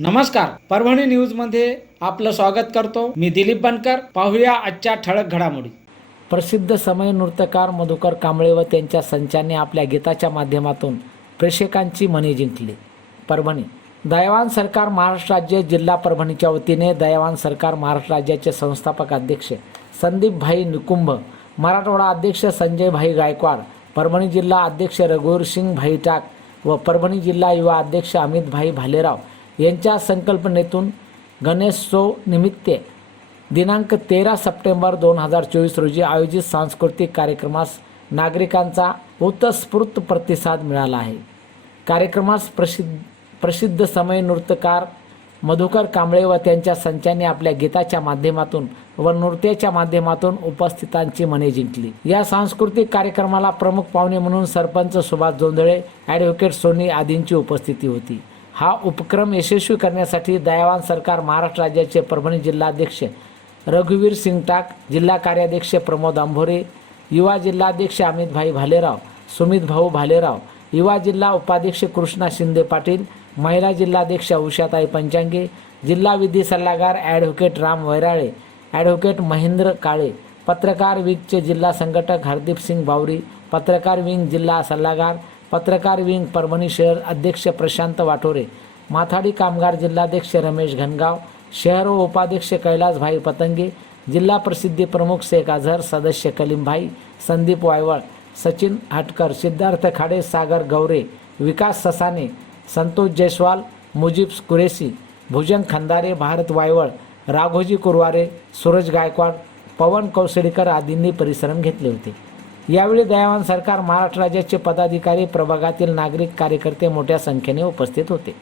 नमस्कार. परभणी न्यूजमध्ये आपलं स्वागत करतो. मी दिलीप बनकर. पाहूया आजच्या ठळक घडामोडी. प्रसिद्ध समय नृत्यकार मधुकर कांबळे व त्यांच्या संचांनी आपल्या गीताच्या माध्यमातून प्रेक्षकांची मने जिंकली. परभणी. दयावान सरकार महाराष्ट्र राज्य जिल्हा परभणीच्या वतीने दयावान सरकार महाराष्ट्र राज्याचे संस्थापक अध्यक्ष संदीप भाई निकुंभ मराठवाडा अध्यक्ष संजय भाई गायकवाड परभणी जिल्हा अध्यक्ष रघुवीर सिंग भाई टाक व परभणी जिल्हा युवा अध्यक्ष अमित भाई भालेराव यांच्या संकल्पनेतून गणेशोत्सव निमित्त दिनांक तेरा सप्टेंबर दोन हजार चोवीस रोजी आयोजित सांस्कृतिक कार्यक्रमास नागरिकांचा उत्स्फूर्त प्रतिसाद मिळाला आहे. कार्यक्रमास प्रसिद्ध प्रसिद्ध समय नृत्यकार मधुकर कांबळे व त्यांच्या संचांनी आपल्या गीताच्या माध्यमातून व नृत्याच्या माध्यमातून उपस्थितांची मने जिंकली. या सांस्कृतिक कार्यक्रमाला प्रमुख पाहुणे म्हणून सरपंच सुभाष जोंधळे ॲडव्होकेट सोनी आदींची उपस्थिती होती. हा उपक्रम यशस्वी करण्यासाठी दयावान सरकार महाराष्ट्र राज्याचे परभणी जिल्हाध्यक्ष रघुवीर सिंग टाक जिल्हा कार्याध्यक्ष प्रमोद आंभोरे युवा जिल्हाध्यक्ष अमितभाई भालेराव सुमित भाऊ भालेराव युवा जिल्हा उपाध्यक्ष कृष्णा शिंदे पाटील महिला जिल्हाध्यक्ष उषाताई पंचांगे जिल्हा विधी सल्लागार ॲडव्होकेट राम वैराळे ॲडव्होकेट महेंद्र काळे पत्रकार विंगचे जिल्हा संघटक हरदीप सिंग बावरी पत्रकार विंग जिल्हा सल्लागार पत्रकार विंग परभणी शहर अध्यक्ष प्रशांत वाठोरे माथाडी कामगार जिल्हाध्यक्ष रमेश घनगाव शहर व उपाध्यक्ष कैलासभाई पतंगे जिल्हा प्रसिद्धी प्रमुख शेख अझहर सदस्य कलीमभाई संदीप वायवळ सचिन हटकर सिद्धार्थ खाडे सागर गौरे विकास ससाने संतोष जयस्वाल मुजीब कुरेशी भुजंग खंदारे भारत वायवळ राघोजी कुरवारे सूरज गायकवाड पवन कौसडीकर आदींनी परिश्रम घेतले होते. यावेळी दयावान सरकार महाराष्ट्र राज्याचे पदाधिकारी प्रभागातील नागरिक कार्यकर्ते मोठ्या संख्येने उपस्थित होते.